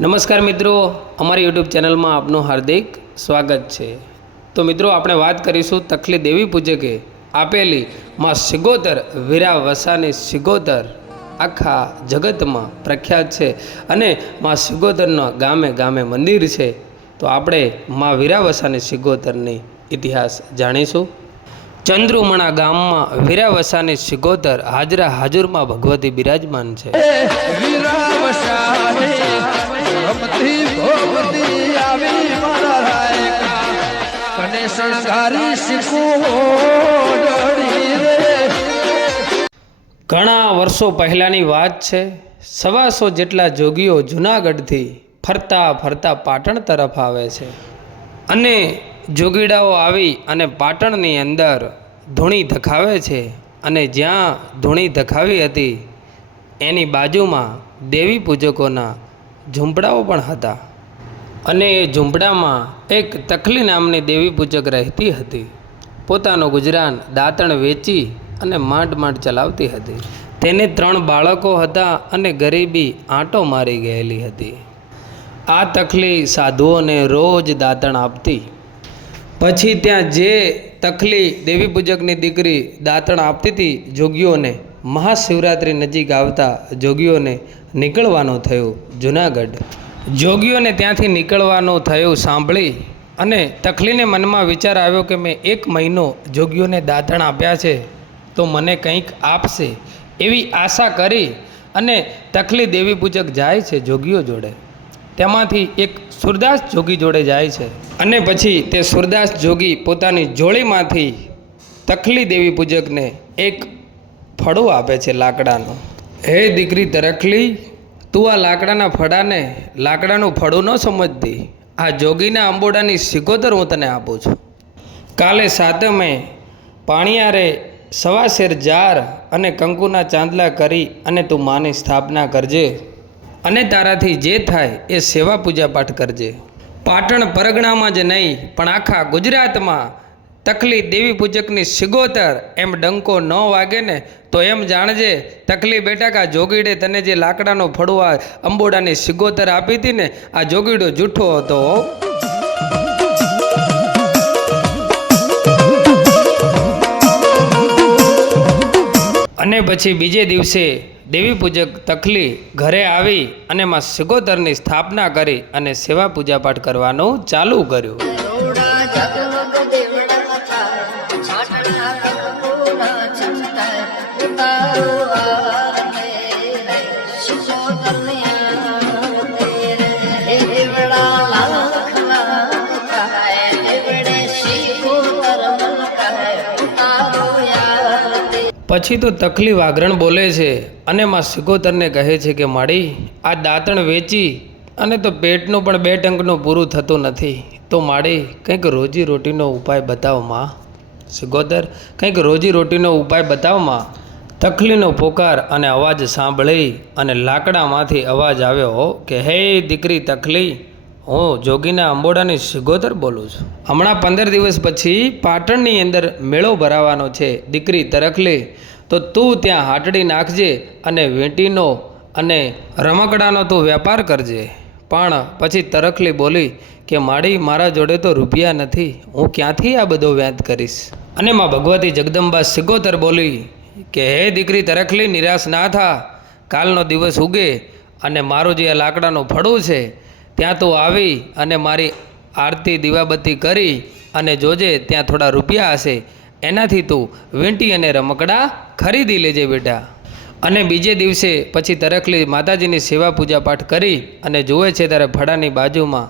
નમસ્કાર મિત્રો, અમારી યુટ્યુબ ચેનલમાં આપનું હાર્દિક સ્વાગત છે. તો મિત્રો, આપણે વાત કરીશું તખલી દેવી પૂજકે આપેલી માં સિગોતર, વીરા વસાની સિગોતર આખા જગતમાં પ્રખ્યાત છે અને માં સિગોતરના ગામે ગામે મંદિર છે. તો આપણે માં વીરાવસાની સિગોતરની ઇતિહાસ જાણીશું. ચંદ્રુમણા ગામમાં વીરા વસાની સિગોતર હાજરા હાજુરમાં ભગવતી બિરાજમાન છે. રમતી ભોગતી આવી મારા રાયકા કને શણગારી રે. ઘણા વર્ષો પહેલાંની વાત છે, સવાસો જેટલા જોગીઓ જૂનાગઢથી ફરતા ફરતા પાટણ તરફ આવે છે. અને જોગીડાઓ આવી અને પાટણની અંદર ધૂણી ધખાવે છે અને જ્યાં ધૂણી ધખાવી હતી, એની બાજુમાં દેવી પૂજકોના ઝૂંપડાઓ પણ હતા. અને એ ઝૂંપડામાં એક તખલી નામની દેવી પૂજક રહેતી હતી. પોતાનું ગુજરાન દાંતણ વેચી અને માંડ માંડ ચલાવતી હતી. તેને ત્રણ બાળકો હતા અને ગરીબી આંટો મારી ગયેલી હતી. આ તખલી સાધુઓને રોજ દાંતણ આપતી. પછી ત્યાં જે તખલી દેવી પૂજકની દીકરી દાંતણ આપતી હતી, જોગીઓને મહાશિવરાત્રિ નજીક આવતા જોગીઓને નીકળવાનો થયો જુનાગઢ. જોગીઓને ત્યાંથી નીકળવાનો થયું સાંભળી અને તકલીને મનમાં વિચાર આવ્યો કે મેં એક મહિનો જોગીઓને દાંતણ આપ્યા છે, તો મને કંઈક આપશે એવી આશા કરી અને તકલી દેવી પૂજક જાય છે જોગીઓ જોડે. તેમાંથી એક સુરદાસ જોગી જોડે જાય છે અને પછી તે સુરદાસ જોગી પોતાની જોડીમાંથી તખલી દેવી પૂજકને એક ફળું આપે છે લાકડાનું. હે દીકરી તરખલી, તું આ લાકડાના ફળાને લાકડાનું ફળું ન સમજતી. આ જોગીના અંબોડાની સિકોતર હું તને આપું છું. કાલે સાતમે પાણીયારે સવાશેર જાર અને કંકુના ચાંદલા કરી અને તું માની સ્થાપના કરજે અને તારાથી જે થાય એ સેવા પૂજા પાઠ કરજે. પાટણ પરગણામાં જ નહીં, પણ આખા ગુજરાતમાં તકલી દેવી પૂજકની સિગોતર એમ ડંકો ન વાગે ને, તો એમ જાણજે, તકલી બેટા કે આ જોગીડે તને જે લાકડાનો ફળવા અંબોડાની સિગોતર આપી હતી ને, આ જોગીડો જૂઠો હતો. અને પછી બીજે દિવસે દેવી પૂજક તકલી ઘરે આવી અને માં સિગોતરની સ્થાપના કરી અને સેવા પૂજા પાઠ કરવાનું ચાલુ કર્યું. પછી તો તકલી વાઘરણ બોલે છે અને માં સિગોતરને કહે છે કે માળી આ દાંતણ વેચી અને તો પેટનું પણ બે ટંકનું પૂરું થતું નથી. તો માળી કંઈક રોજી રોટીનો ઉપાય બતાવમાં સિગોતર કંઈક રોજી રોટીનો ઉપાય બતાવમાં તકલીનો પોકાર અને અવાજ સાંભળી અને લાકડામાંથી અવાજ આવ્યો, કે હે દીકરી તકલી હું જોગીના અંબોડાની સિગોતર બોલું છું. હમણાં પંદર દિવસ પછી પાટણની અંદર મેળો ભરાવાનો છે. દીકરી તરખલી તો તું ત્યાં હાટડી નાખજે અને વેટીનો અને રમકડાનો તું વેપાર કરજે. પણ પછી તરખલી બોલી કે માડી, મારા જોડે તો રૂપિયા નથી. હું ક્યાંથી આ બધો વ્યાત કરીશ? અને માં ભગવતી જગદંબા સિગોતર બોલી કે, હે દીકરી તરખલી નિરાશ ના થા. કાલનો દિવસ ઉગે અને મારું જે આ લાકડાનું ફળું છે ત્યાં તું આવી અને મારી આરતી દીવાબત્તી કરી અને જોજે ત્યાં થોડા રૂપિયા હશે. એનાથી તું વીંટી અને રમકડા ખરીદી લેજે બેટા. અને બીજે દિવસે પછી તરખલી માતાજીની સેવા પૂજા પાઠ કરી અને જુએ છે ત્યારે ફળાની બાજુમાં.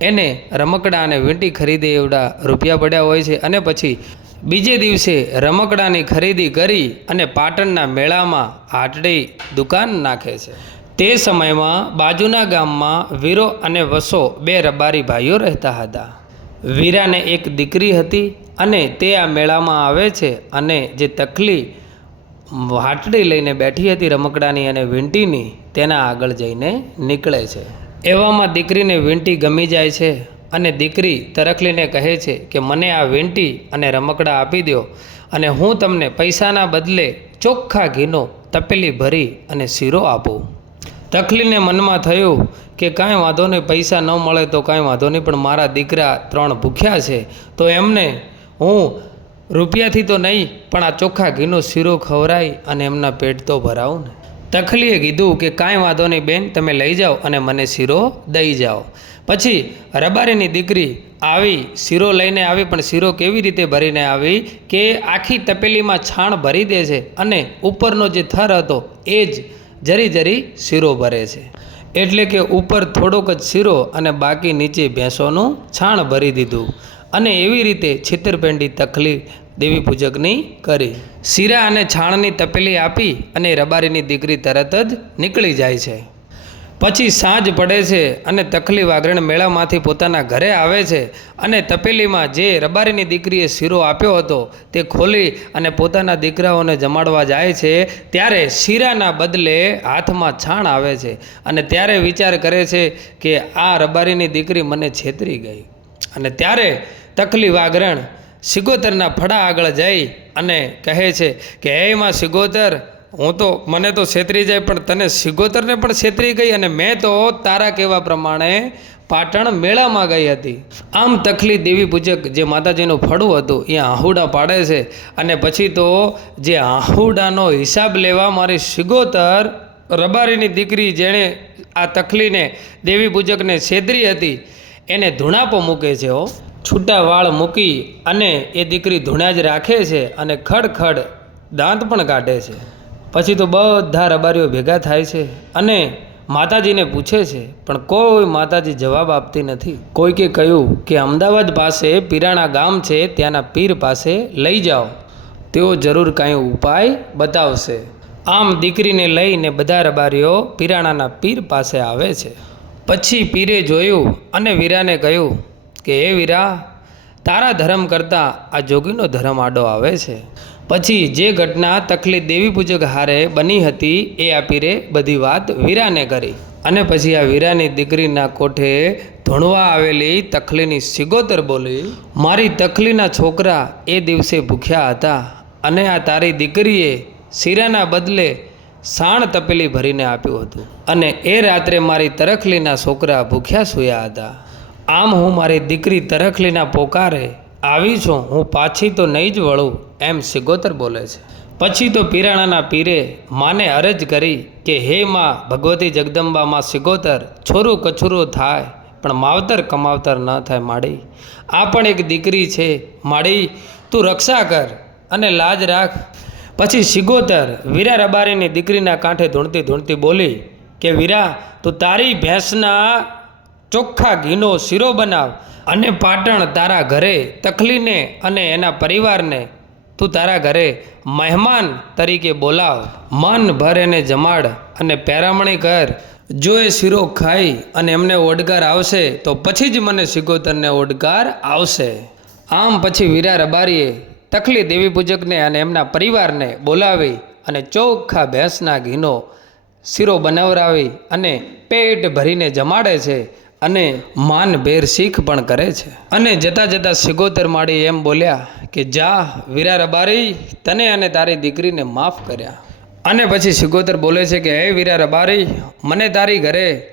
એને રમકડા અને વીંટી ખરીદે એવડા રૂપિયા પડ્યા હોય છે અને પછી બીજે દિવસે રમકડાની ખરીદી કરી અને પાટણના મેળામાં હાટડી દુકાન નાખે છે. તે સમયમાં બાજુના ગામમાં વીરો અને વસો બે રબારી ભાઈઓ રહેતા હતા. વીરાને એક દીકરી હતી અને તે આ મેળામાં આવે છે અને જે તકલી હાટડી લઈને બેઠી હતી રમકડાની અને વીંટીની, તેના આગળ જઈને નીકળે છે. એવામાં દીકરીને વીંટી ગમી જાય છે અને દીકરી તરકલીને કહે છે કે, મને આ વીંટી અને રમકડા આપી દો અને હું તમને પૈસાના બદલે ચોખ્ખા ઘીનો તપેલી ભરી અને શીરો આપું. તકલીને મનમાં થયું કે કાંઈ વાંધો નહીં, પૈસા ન મળે તો કાંઈ વાંધો નહીં, પણ મારા દીકરા ત્રણ ભૂખ્યા છે, તો એમને હું રૂપિયાથી તો નહીં, પણ આ ચોખ્ખા ઘીનો શીરો ખવરાય અને એમના પેટ તો ભરાવું ને. તખલીએ કીધું કે કાંઈ વાંધો નહીં બેન, તમે લઈ જાઓ અને મને શીરો દઈ જાઓ. પછી રબારીની દીકરી આવી, શીરો લઈને આવી, પણ શીરો કેવી રીતે ભરીને આવી કે આખી તપેલીમાં છાણ ભરી દે છે અને ઉપરનો જે થર હતો એ જ જરી જરી શીરો ભરે છે. એટલે કે ઉપર થોડોક જ શીરો અને બાકી નીચે ભેંસોનું છાણ ભરી દીધું. અને એવી રીતે છિતરપેંડી તકલી દેવી પૂજકની કરી. શીરા અને છાણની તપેલી આપી અને રબારીની દીકરી તરત જ નીકળી જાય છે. પછી સાંજ પડે છે અને તકલી વાઘરણ મેળામાંથી પોતાના ઘરે આવે છે અને તપેલીમાં જે રબારીની દીકરીએ શીરો આપ્યો હતો તે ખોલી અને પોતાના દીકરાઓને જમાડવા જાય છે, ત્યારે શીરાના બદલે હાથમાં છાણ આવે છે અને ત્યારે વિચાર કરે છે કે આ રબારીની દીકરી મને છેતરી ગઈ. અને ત્યારે તકલી વાઘરણ સિગોતરના ફળા આગળ જઈ અને કહે છે કે, હે માં સિગોતર હું તો, મને તો છેતરી જાય, પણ તને સિગોતરને પણ છેતરી ગઈ અને મેં તો તારા કહેવા પ્રમાણે પાટણ મેળામાં ગઈ હતી. આમ તખલી દેવી પૂજક જે માતાજીનું ફળું હતું, એ આહુડા પાડે છે અને પછી તો જે આહુડાનો હિસાબ લેવા મારી સિગોતર રબારીની દીકરી જેણે આ તખલીને દેવી પૂજકને છેતરી હતી, એને ધૂણાપો મૂકે છે હો. છૂટા વાળ મૂકી અને એ દીકરી ધૂણા જ રાખે છે અને ખડખડ દાંત પણ કાઢે છે. પછી તો બધા રબારીઓ ભેગા થાય છે અને માતાજીને પૂછે છે, પણ કોઈ માતાજી જવાબ આપતી નથી. કોઈકે કહ્યું કે અમદાવાદ પાસે પીરાણા ગામ છે, ત્યાંના પીર પાસે લઈ જાઓ. તેઓ જરૂર કાંઈ ઉપાય બતાવશે. આમ દીકરીને લઈને બધા રબારીઓ પીરાણાના પીર પાસે આવે છે. પછી પીરે જોયું અને વીરાને કહ્યું કે, હે વીરા, તારા ધર્મ કરતાં આ જોગીનો ધર્મ આડો આવે છે. પછી જે ઘટના તકલી દેવી પૂજક હારે બની હતી, એ આપીરે પીરે બધી વાત વીરાને કરી. અને પછી આ વીરાની દીકરીના કોઠે ધણવા આવેલી તખલીની સિગોતર બોલી, મારી તખલીના છોકરા એ દિવસે ભૂખ્યા હતા અને આ તારી દીકરીએ શીરાના બદલે સાણ તપેલી ભરીને આપ્યું હતું. અને એ રાત્રે મારી તરખલીના છોકરા ભૂખ્યા સૂયા હતા. આમ હું મારી દીકરી તરખલીના પોકારે આવી છું, હું પાછી તો નહીં જ વળું, એમ સિગોતર બોલે છે. પછી તો પીરાણાના પીરે માને અરજ કરી કે હે માં, ભગવતી જગદંબામાં સિગોતર છોરું કછુરું થાય, પણ માવતર કમાવતર ન થાય માડી. આ પણ એક દીકરી છે, માડી, તું રક્ષા કર અને લાજ રાખ. પછી સિગોતર વીરા રબારીની દીકરીના કાંઠે ધૂણતી ધૂણતી બોલી કે વીરા, તું તારી ભેંસના ચોખ્ખા ઘીનો શીરો બનાવ અને પાટણ તારા ઘરે તકલીને અને એના પરિવારને તું તારા ઘરે મહેમાન તરીકે બોલાવ. મન ભર એને જમાડ અને પેરામણી કર. જો એ શીરો ખાઈ અને એમને ઓડકાર આવશે, તો પછી જ મને સિગોતરને ઓડકાર આવશે. આમ પછી વીરા રબારીએ તકલી દેવી પૂજકને અને એમના પરિવારને બોલાવી અને ચોખ્ખા ભેંસના ઘીનો શીરો બનાવરાવી અને પેટ ભરીને જમાડે છે. અને માન ભેર શીખ પણ કરે છે. અને જતા જતા સિગોતર માળી એમ બોલ્યા કે, જા વીરા રબારી તને અને તારી દીકરીને માફ કર્યા. અને પછી સિગોતર બોલે છે કે, હે વીરા રબારી મને તારી ઘરે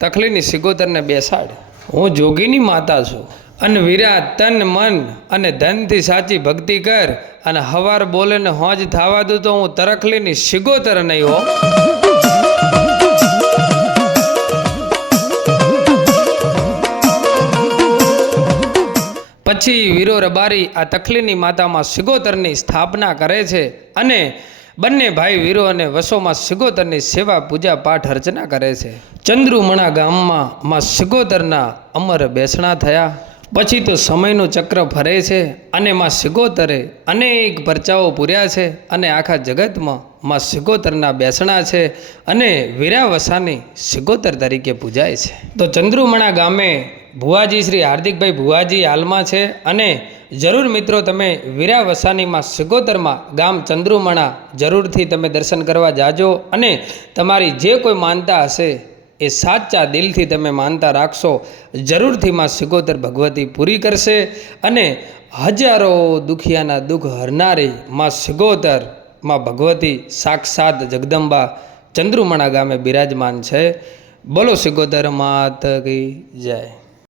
તકલીની સિગોતરને બેસાડ. હું જોગીની માતા છું. અને વીરા, તન, મન અને ધનથી સાચી ભક્તિ કર અને હવાર બોલે ને હોજ થવા દઉં તો હું તરખલીની સિગોતર નહીં હો પછી વીરો રબારી આ તખલીની માતામાં સિગોતરની સ્થાપના કરે છે અને બંને ભાઈ વીરો અને વસોમાં સિગોતરની સેવા પૂજા પાઠ અર્ચના કરે છે. ચંદ્રુમણા ગામમાં માં સિગોતરના અમર બેસણા થયા. પછી તો સમયનું ચક્ર ફરે છે અને માં સિગોતરે અનેક પરચાઓ પૂર્યા છે અને આખા જગતમાં માં સિગોતરના બેસણા છે અને વીરાવસાની સિગોતર તરીકે પૂજાય છે. તો ચંદ્રુમણા ગામે ભુવાજી શ્રી હાર્દિકભાઈ ભુવાજી હાલમાં છે અને જરૂર મિત્રો તમે વીરા વસાનીમાં સિગોતરમાં ગામ ચંદ્રુમણા જરૂરથી તમે દર્શન કરવા જાજો અને તમારી જે કોઈ માનતા હશે એ સાચા દિલથી તમે માનતા રાખશો, જરૂરથી માં સિગોતર ભગવતી પૂરી કરશે અને હજારો દુખિયાના દુઃખ હરનારી માં સિગોતરમાં ભગવતી સાક્ષાત જગદંબા ચંદ્રુમણા ગામે બિરાજમાન છે. બોલો સિગોદર માત કી જય.